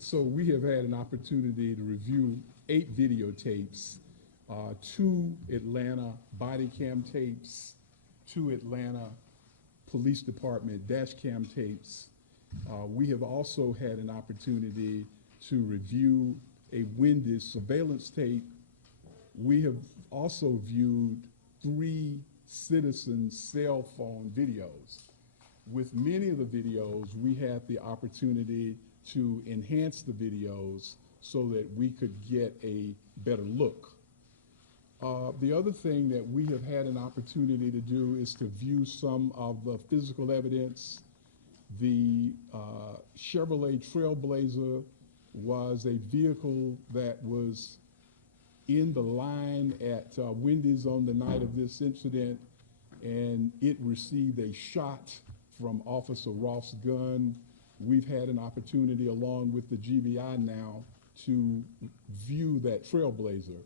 So we have had an opportunity to review 8 videotapes, 2 Atlanta body cam tapes, 2 Atlanta Police Department dash cam tapes. We have also had an opportunity to review a Wendy's surveillance tape. We have also viewed 3 citizen cell phone videos. With many of the videos, we had the opportunity to enhance the videos so that we could get a better look. The other thing that we have had an opportunity to do is to view some of the physical evidence. The Chevrolet Trailblazer was a vehicle that was in the line at Wendy's on the night of this incident, and it received a shot from Officer Roth's gun. We've had an opportunity, along with the GBI now, to view that Trailblazer.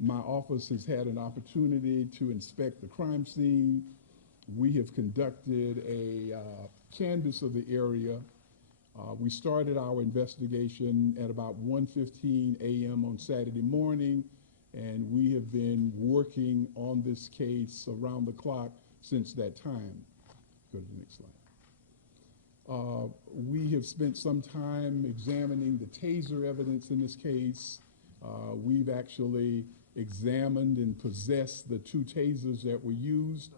My office has had an opportunity to inspect the crime scene. We have conducted a canvass of the area. We started our investigation at about 1:15 a.m. on Saturday morning, and we have been working on this case around the clock since that time. Go to the next slide. We have spent some time examining the taser evidence in this case. We've actually examined and possessed the 2 tasers that were used.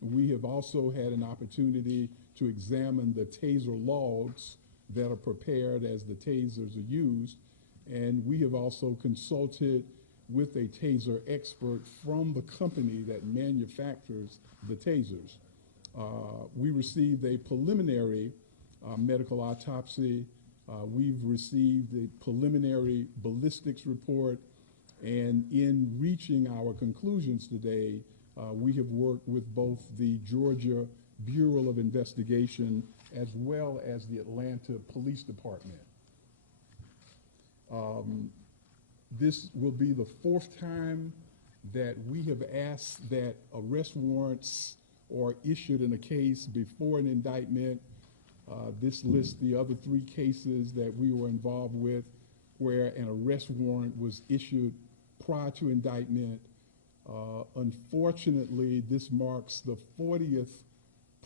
We have also had an opportunity to examine the taser logs that are prepared as the tasers are used. And we have also consulted with a taser expert from the company that manufactures the tasers. We received a preliminary medical autopsy. We've received a preliminary ballistics report, and in reaching our conclusions today, we have worked with both the Georgia Bureau of Investigation as well as the Atlanta Police Department. This will be the 4th time that we have asked that arrest warrants are issued in a case before an indictment. This lists the other 3 cases that we were involved with where an arrest warrant was issued prior to indictment. Unfortunately, this marks the 40th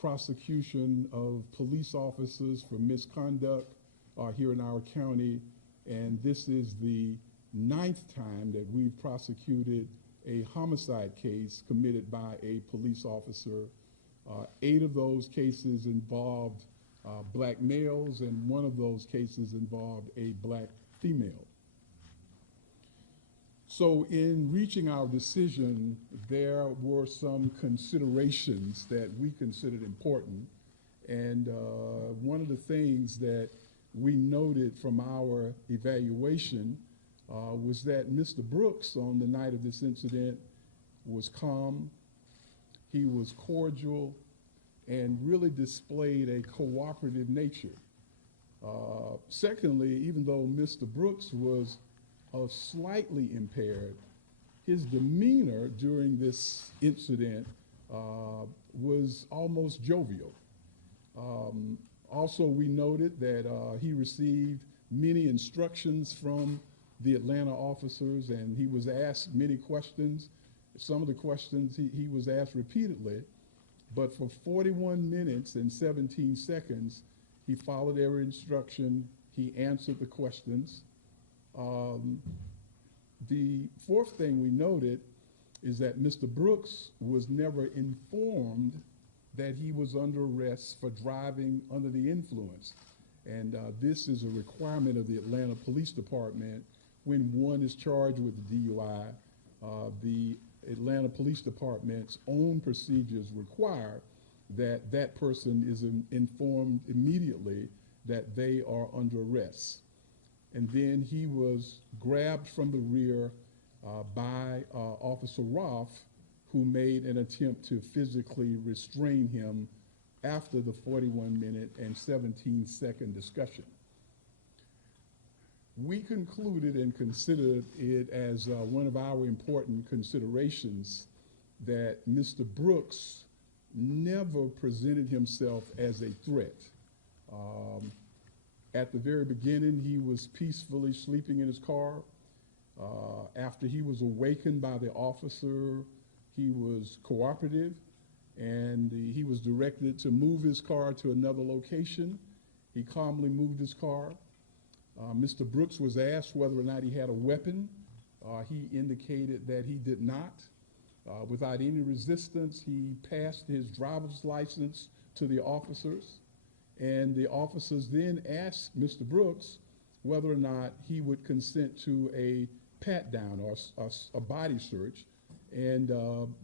prosecution of police officers for misconduct here in our county, and this is the 9th time that we've prosecuted a homicide case committed by a police officer. 8 of those cases involved black males, and 1 of those cases involved a black female. So in reaching our decision, there were some considerations that we considered important. And one of the things that we noted from our evaluation was that Mr. Brooks, on the night of this incident, was calm, he was cordial, and really displayed a cooperative nature. Secondly, even though Mr. Brooks was slightly impaired, his demeanor during this incident was almost jovial. Also, we noted that he received many instructions from the Atlanta officers, and he was asked many questions. Some of the questions he was asked repeatedly, but for 41 minutes and 17 seconds, he followed every instruction, he answered the questions. The 4th thing we noted is that Mr. Brooks was never informed that he was under arrest for driving under the influence. And this is a requirement of the Atlanta Police Department. When one is charged with a DUI, the Atlanta Police Department's own procedures require that that person is informed immediately that they are under arrest. And then he was grabbed from the rear by Officer Roth, who made an attempt to physically restrain him after the 41-minute and 17-second discussion. We concluded and considered it as one of our important considerations that Mr. Brooks never presented himself as a threat. At the very beginning, he was peacefully sleeping in his car. After he was awakened by the officer, he was cooperative, and he was directed to move his car to another location. He calmly moved his car. Mr. Brooks was asked whether or not he had a weapon. He indicated that he did not. Without any resistance, he passed his driver's license to the officers, and the officers then asked Mr. Brooks whether or not he would consent to a pat-down or a body search, and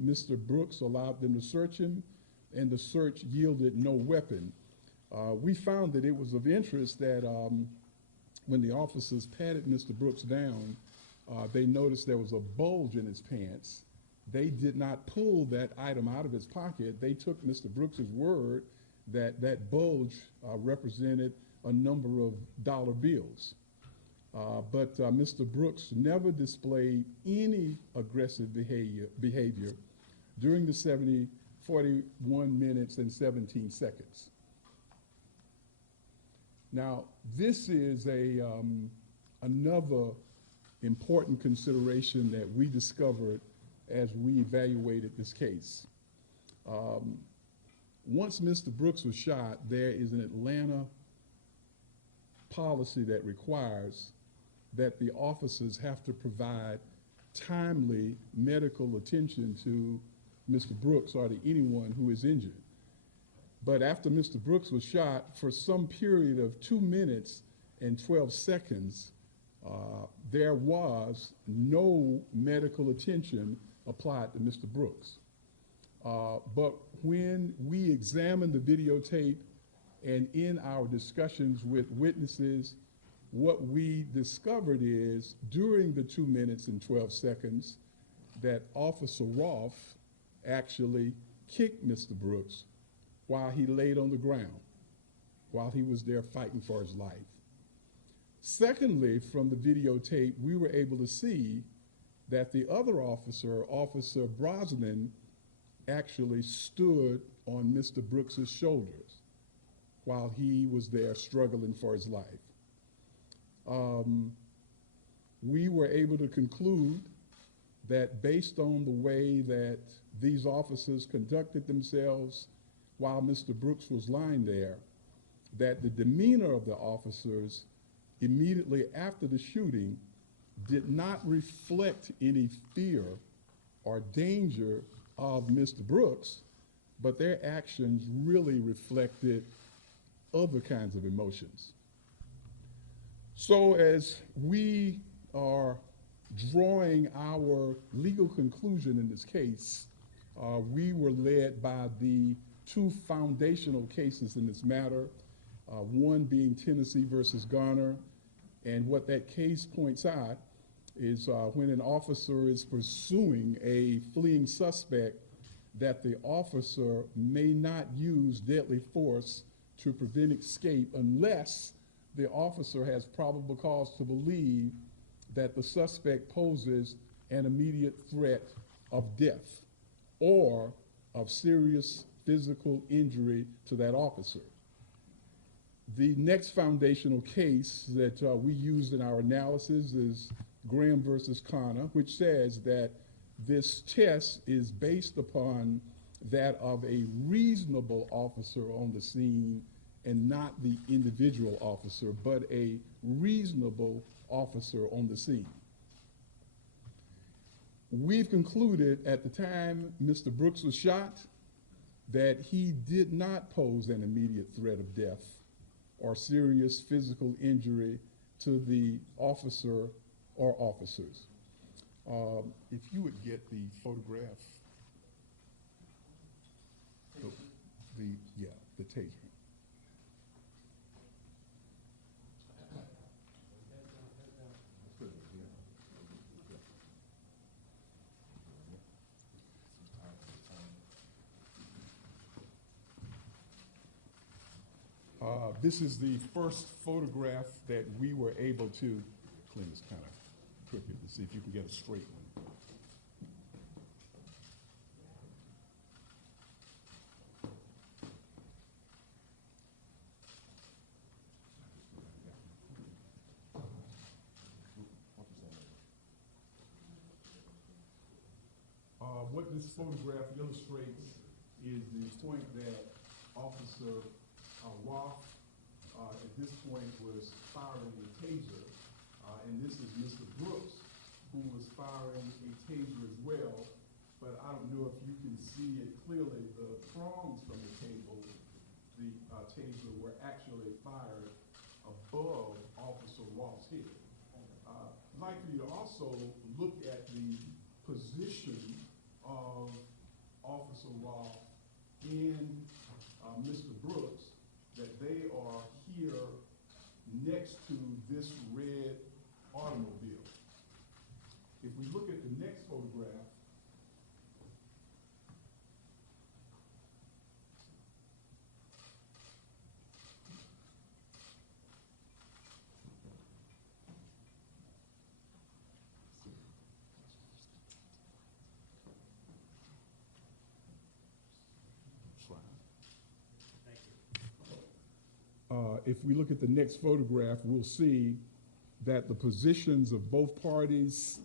Mr. Brooks allowed them to search him, and the search yielded no weapon. We found that it was of interest that when the officers patted Mr. Brooks down, they noticed there was a bulge in his pants. They did not pull that item out of his pocket. They took Mr. Brooks's word that that bulge represented a number of dollar bills. But Mr. Brooks never displayed any aggressive behavior during the 41 minutes and 17 seconds. Now, this is another important consideration that we discovered as we evaluated this case. Once Mr. Brooks was shot, there is an Atlanta policy that requires that the officers have to provide timely medical attention to Mr. Brooks or to anyone who is injured. But after Mr. Brooks was shot, for some period of 2 minutes and 12 seconds, there was no medical attention applied to Mr. Brooks. But when we examined the videotape and in our discussions with witnesses, what we discovered is during the 2 minutes and 12 seconds that Officer Rolfe actually kicked Mr. Brooks while he laid on the ground, while he was there fighting for his life. Secondly, from the videotape, we were able to see that the other officer, Officer Brosnan, actually stood on Mr. Brooks's shoulders while he was there struggling for his life. We were able to conclude that based on the way that these officers conducted themselves while Mr. Brooks was lying there, that the demeanor of the officers immediately after the shooting did not reflect any fear or danger of Mr. Brooks, but their actions really reflected other kinds of emotions. So as we are drawing our legal conclusion in this case, we were led by the two foundational cases in this matter, one being Tennessee versus Garner, and what that case points out is when an officer is pursuing a fleeing suspect, that the officer may not use deadly force to prevent escape unless the officer has probable cause to believe that the suspect poses an immediate threat of death or of serious physical injury to that officer. The next foundational case that we used in our analysis is Graham versus Connor, which says that this test is based upon that of a reasonable officer on the scene and not the individual officer, but a reasonable officer on the scene. We've concluded at the time Mr. Brooks was shot that he did not pose an immediate threat of death or serious physical injury to the officer or officers. If you would get the photograph, the taser. This is the first photograph that we were able to clean this kind of crooked to see if you can get a straight one. this photograph illustrates is the point that Officer Roth, at this point, was firing a taser, and this is Mr. Brooks, who was firing a taser as well, but I don't know if you can see it clearly. The prongs from the taser were actually fired above Officer Roth's head. I'd like for you to also look at the position of Officer Roth and Mr. Brooks, that they are here next to this red automobile. If we look at the next photograph, if we look at the next photograph, we'll see that the positions of both parties,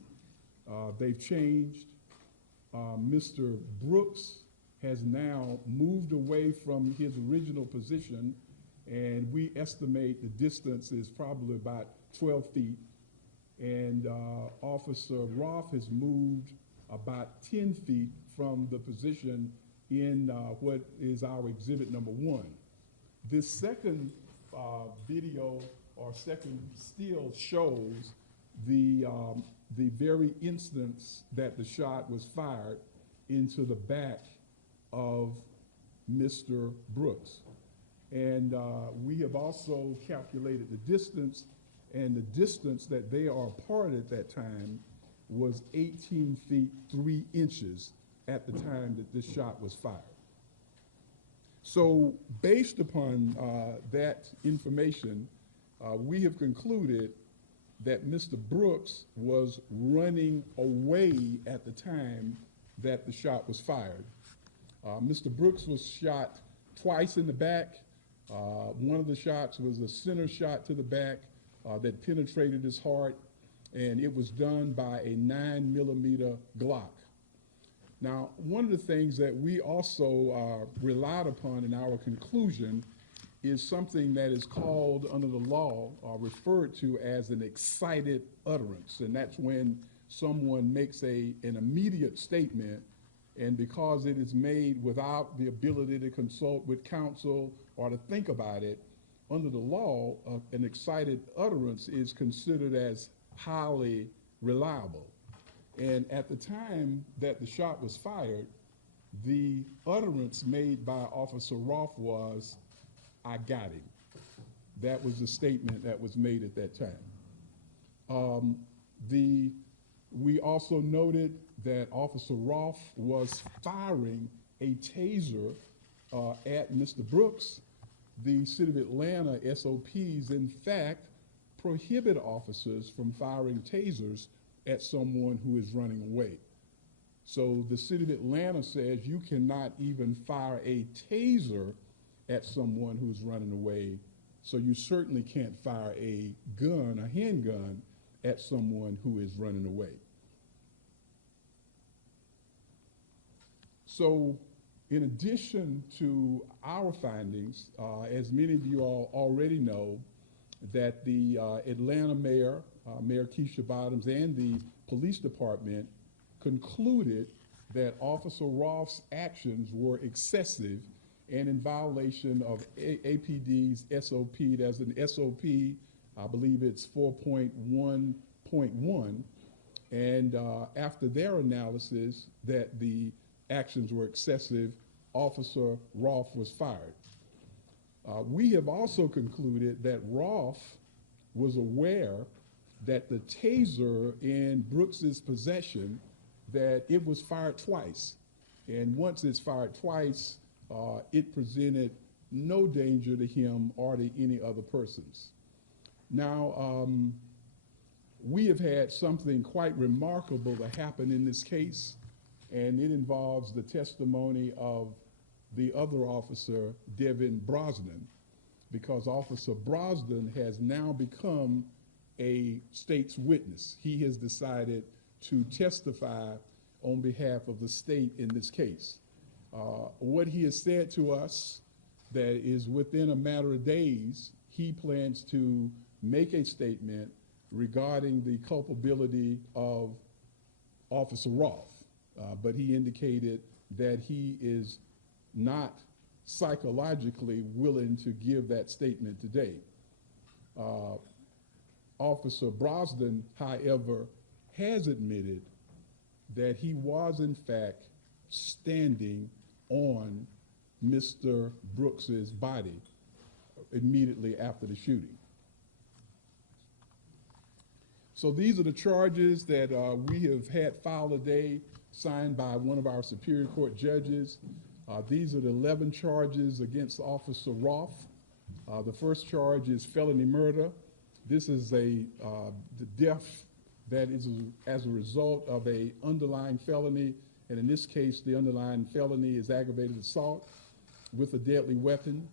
they've changed. Mr. Brooks has now moved away from his original position, and we estimate the distance is probably about 12 feet. And Officer Roth has moved about 10 feet from the position in what is our exhibit number 1. This second video or second still shows the very instance that the shot was fired into the back of Mr. Brooks. And we have also calculated the distance, and the distance that they are apart at that time was 18 feet 3 inches at the time that this shot was fired. So based upon that information, we have concluded that Mr. Brooks was running away at the time that the shot was fired. Mr. Brooks was shot twice in the back. One of the shots was a center shot to the back that penetrated his heart, and it was done by a 9mm Glock. Now, one of the things that we also relied upon in our conclusion is something that is called under the law, referred to as an excited utterance, and that's when someone makes an immediate statement, and because it is made without the ability to consult with counsel or to think about it, under the law, an excited utterance is considered as highly reliable. And at the time that the shot was fired, the utterance made by Officer Roth was, "I got him." That was the statement that was made at that time. We also noted that Officer Roth was firing a taser at Mr. Brooks. The City of Atlanta SOPs, in fact, prohibit officers from firing tasers at someone who is running away. So the City of Atlanta says you cannot even fire a taser at someone who's running away, so you certainly can't fire a gun, a handgun, at someone who is running away. So in addition to our findings, as many of you all already know, that the Atlanta mayor, Mayor Keisha Bottoms, and the police department concluded that Officer Roth's actions were excessive and in violation of APD's SOP. There's an SOP, I believe it's 4.1.1, and after their analysis that the actions were excessive, Officer Roth was fired. We have also concluded that Roth was aware that the taser in Brooks's possession, that it was fired twice. And once it's fired twice, it presented no danger to him or to any other persons. Now, we have had something quite remarkable to happen in this case, and it involves the testimony of the other officer, Devin Brosnan, because Officer Brosnan has now become a state's witness. He has decided to testify on behalf of the state in this case. What he has said to us that is within a matter of days, he plans to make a statement regarding the culpability of Officer Roth, but he indicated that he is not psychologically willing to give that statement today. Officer Brosnan, however, has admitted that he was in fact standing on Mr. Brooks's body immediately after the shooting. So these are the charges that we have had filed today, signed by one of our Superior Court judges. These are the 11 charges against Officer Roth. The first charge is felony murder. This is the death that is as a result of a underlying felony, and in this case, the underlying felony is aggravated assault with a deadly weapon,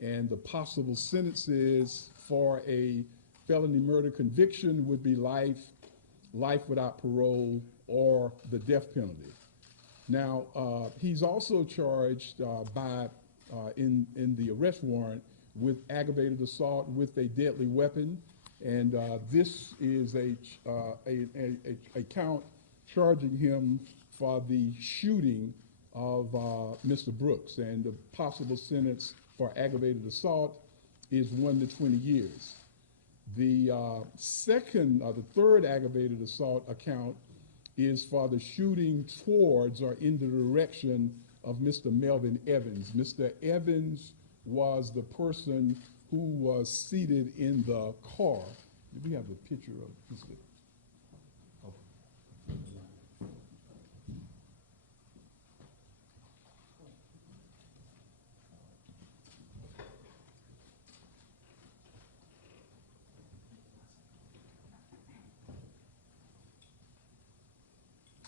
and the possible sentences for a felony murder conviction would be life, life without parole, or the death penalty. Now, he's also charged in the arrest warrant with aggravated assault with a deadly weapon, and this is a count charging him for the shooting of Mr. Brooks, and the possible sentence for aggravated assault is 1 to 20 years. The third aggravated assault account is for the shooting towards or in the direction of Mr. Melvin Evans. Mr. Evans was the person who was seated in the car. Do we have the picture of Mr.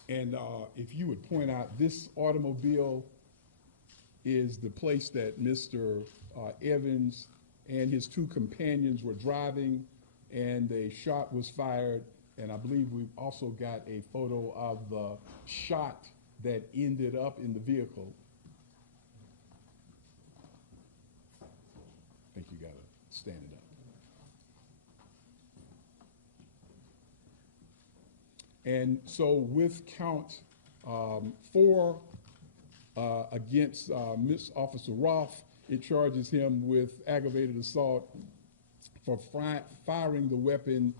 And if you would point out, this automobile is the place that Mr. Evans and his two companions were driving, and a shot was fired. And I believe we've also got a photo of the shot that ended up in the vehicle. I think you got to stand it up. And so with count 4 against Miss Officer Roth, it charges him with aggravated assault for firing the weapon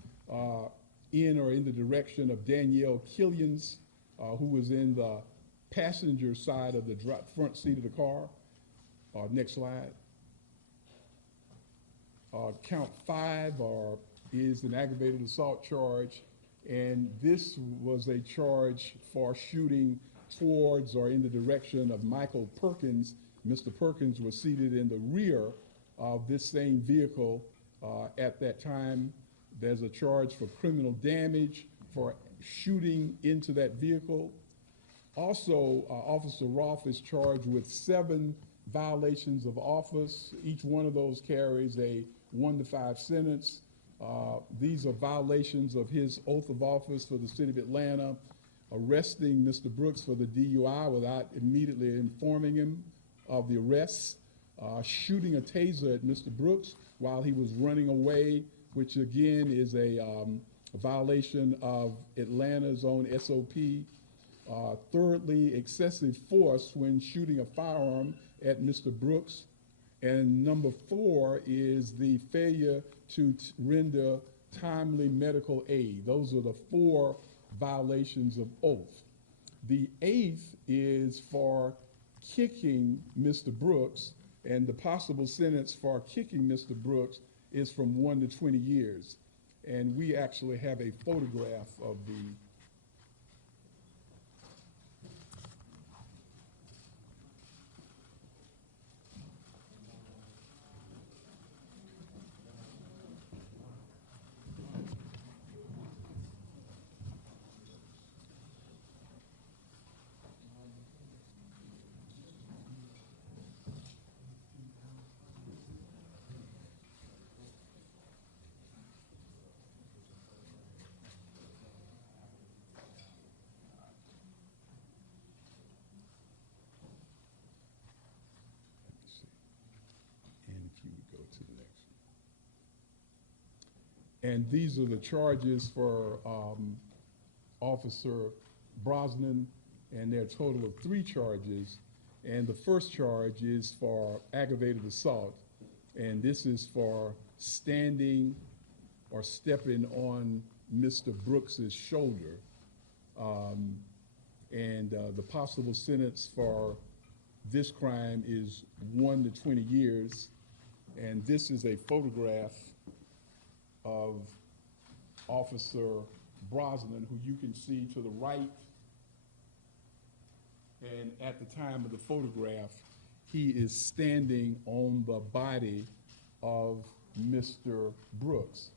in or in the direction of Danielle Killians, who was in the passenger side of the front seat of the car. Next slide. Count 5 is an aggravated assault charge, and this was a charge for shooting towards or in the direction of Michael Perkins. Mr. Perkins was seated in the rear of this same vehicle at that time. There's a charge for criminal damage for shooting into that vehicle. Also, Officer Roth is charged with 7 violations of office. Each one of those carries a 1 to 5 sentence. These are violations of his oath of office for the city of Atlanta, arresting Mr. Brooks for the DUI without immediately informing him of the arrest, shooting a taser at Mr. Brooks while he was running away, which again is a violation of Atlanta's own SOP. Thirdly, excessive force when shooting a firearm at Mr. Brooks. And number 4 is the failure to render timely medical aid. Those are the 4 violations of oath. The 8th is for kicking Mr. Brooks, and the possible sentence for kicking Mr. Brooks is from 1 to 20 years. And we actually have a photograph of the to the next one. And these are the charges for Officer Brosnan, and there are a total of 3 charges. And the first charge is for aggravated assault, and this is for standing or stepping on Mr. Brooks's shoulder. The possible sentence for this crime is 1 to 20 years. And this is a photograph of Officer Brosnan, who you can see to the right. And at the time of the photograph, he is standing on the body of Mr. Brooks.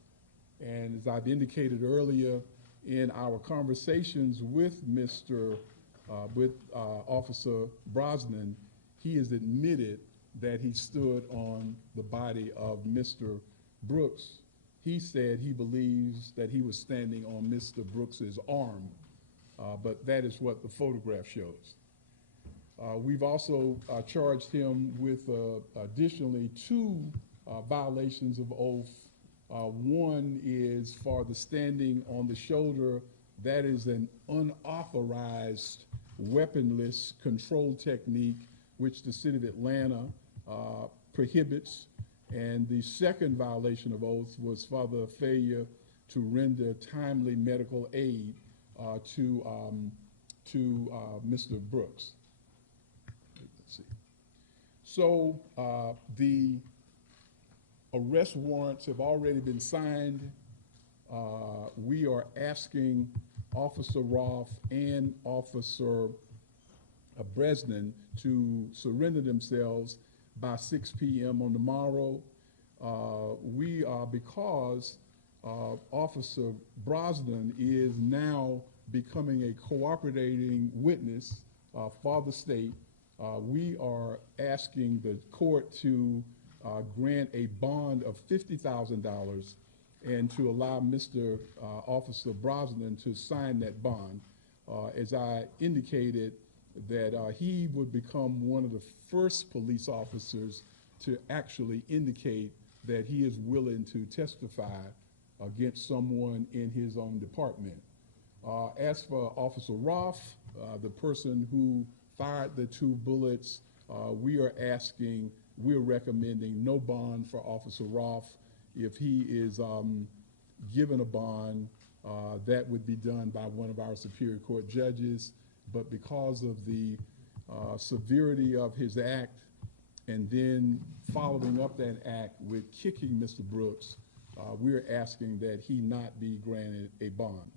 And as I've indicated earlier, in our conversations with Officer Brosnan, he has admitted that he stood on the body of Mr. Brooks. He said he believes that he was standing on Mr. Brooks's arm, but that is what the photograph shows. We've also charged him with additionally 2 violations of oath. One is for the standing on the shoulder. That is an unauthorized weaponless control technique which the city of Atlanta prohibits. And the second violation of oath was for the failure to render timely medical aid to Mr. Brooks. Let's see. So the arrest warrants have already been signed. We are asking Officer Roth and Officer Brosnan to surrender themselves by 6 p.m. on tomorrow. Because Officer Brosnan is now becoming a cooperating witness for the state, we are asking the court to grant a bond of $50,000 and to allow Mr. Officer Brosnan to sign that bond. As I indicated, that he would become one of the first police officers to actually indicate that he is willing to testify against someone in his own department. As for Officer Roth, the person who fired the 2 bullets, we're recommending no bond for Officer Roth. If he is given a bond, that would be done by one of our Superior Court judges. But because of the severity of his act and then following up that act with kicking Mr. Brooks, we're asking that he not be granted a bond.